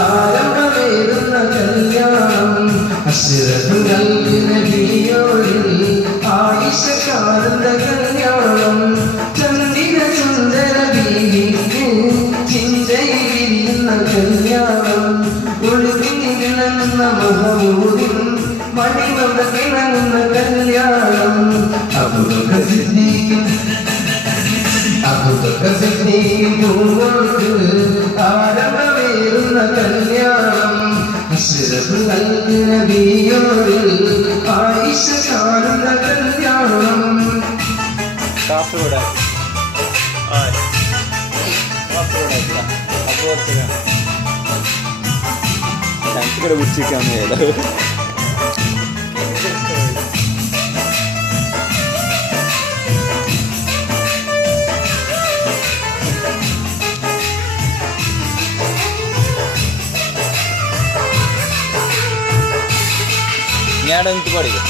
ആരംഭമേറുന്ന കല്യാണം അശ്റഫുൽ നബിയോരിൽ ആയിഷ കാണുന്ന കല്യാണം ചന്ദ്രിക സുന്ദര ബീവിക്ക് ചിന്തയിൽ വിരിയുന്ന കല്യാണം ഒളിവിനിണങ്ങുന്ന മഹമൂദിൻ മണിമന്ത കിണങ്ങുന്ന കല്യാണം അബൂബക്കർ സിദ്ദീഖ് ആരംഭമേറുന്ന കല്യാണം അശ്റഫുൽ നബിയോരിൽ ആയിഷ കാണുന്ന കല്യാണം കുടിച്ചിരിക്കാൻ ഞാനെന്ത് പഠിക്കും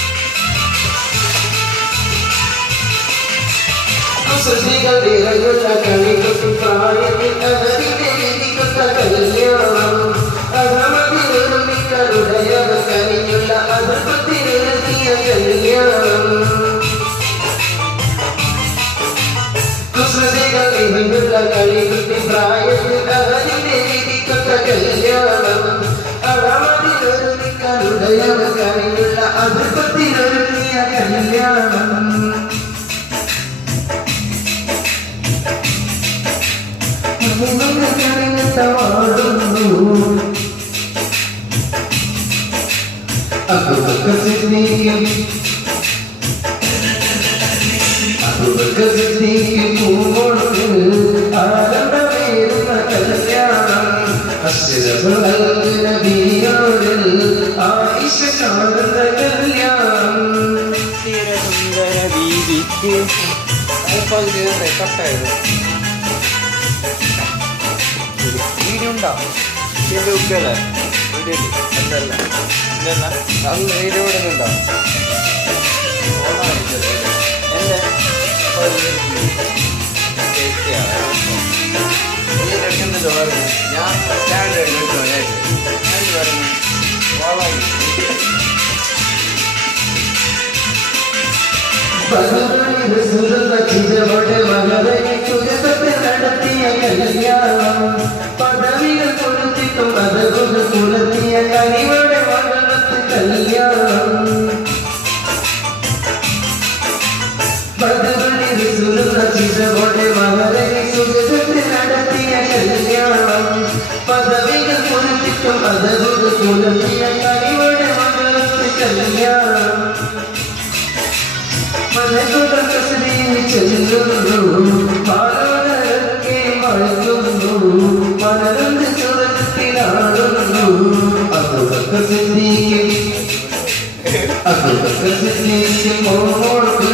അതിർപ്പത്തിനൊരുങ്ങിയ കല്യാണം അബൂബക്കർ സിദ്ദീഖ് പൂവോൾക്ക് ആരംഭമേറുന്ന കല്യാണം അശ്റഫുൽ നബിയോരിൽ ആയിഷ കാണുന്ന കല്യാണം സുന്ദര ബീവിക്ക് വീഡിയോ ഉണ്ടോ വീഡിയോ എന്തല്ല അന്ന് വീഡിയോ ഇവിടെ ഉണ്ടോ ഞാൻ നടത്തിയ കല്യാണം പദവികൾ കൊടുത്തിട്ടും അതുകൊണ്ട് പുലർത്തിയ കനിവയുടെ മകളത്ത് കല്യാണം നടത്തിയ കല്യാണം പദവികൾ കൊടുത്തിട്ടും അതുകൊണ്ട് പുലർത്തിയ കനിവയുടെ മകളത്ത് കല്യാണം മനസ്സുകൾ ചെല്ലുന്നു പാലോടൊക്കെ മഴങ്ങുന്നു മനരന്ത് ചുരത്തിലാടുന്നു അബൂബക്കർ സിദ്ദീഖ് മോൾക്ക്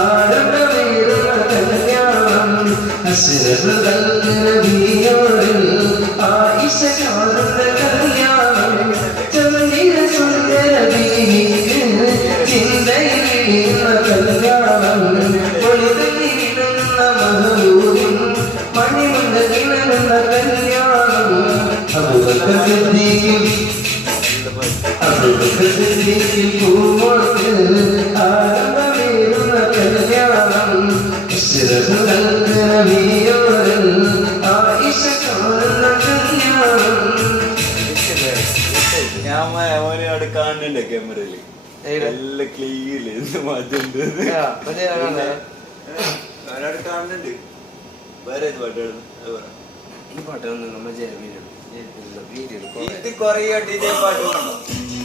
ആരംഭമേറുന്ന കല്യാണം അശ്റഫുൽ നബിയോരിൽ ആയിഷ കാണുന്ന കല്യാണം ചന്ദ്രിക സുന്ദര ബീവിക്ക് ചിന്തയിൽ വിരിയുന്ന കല്യാണം ഒളിവിനിടുന്ന മഹമൂദിൻ മണിമന്ത കിണങ്ങുന്ന കല്യാണം അബൂബക്കർ സിദ്ദീഖ് പൂവോൾക്ക് ആരംഭമേറുന്ന കല്യാണം അശ്റഫുൽ നബിയോരിൽ ആയിഷ കാണുന്ന കല്യാണം ഞാൻ ഓനെ അവിടെ കാണുന്നുണ്ട് ക്യാമറയില് എല്ലാം ക്ലിയർ മാറ്റുണ്ട് ഒരാട് കാണുന്നുണ്ട് വേറെ പാട്ടാണ് ഈ പാട്ടൊന്നും നമ്മൾ ഇത് കൊറേ ഇതേ പാട്ട് വേണം